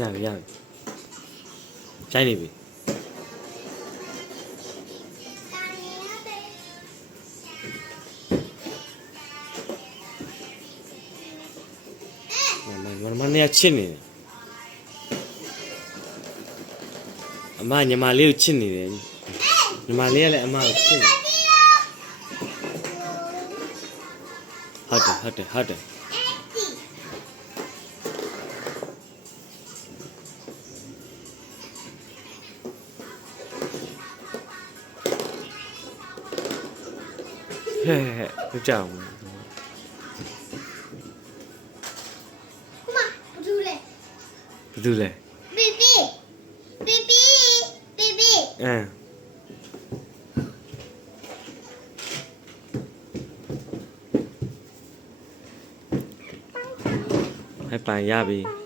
ရပြီကြိုက်နေပြီမနေချစ်နေတယ်အမညီမလေးကိုချစ်နေတယ်ညီမလေးကလည်းအမကိုချစ်နေဟုတ်တယ်ဟဲ့ကြောက်ဘာလို့လဲဘီဘီให้ไปย่าบี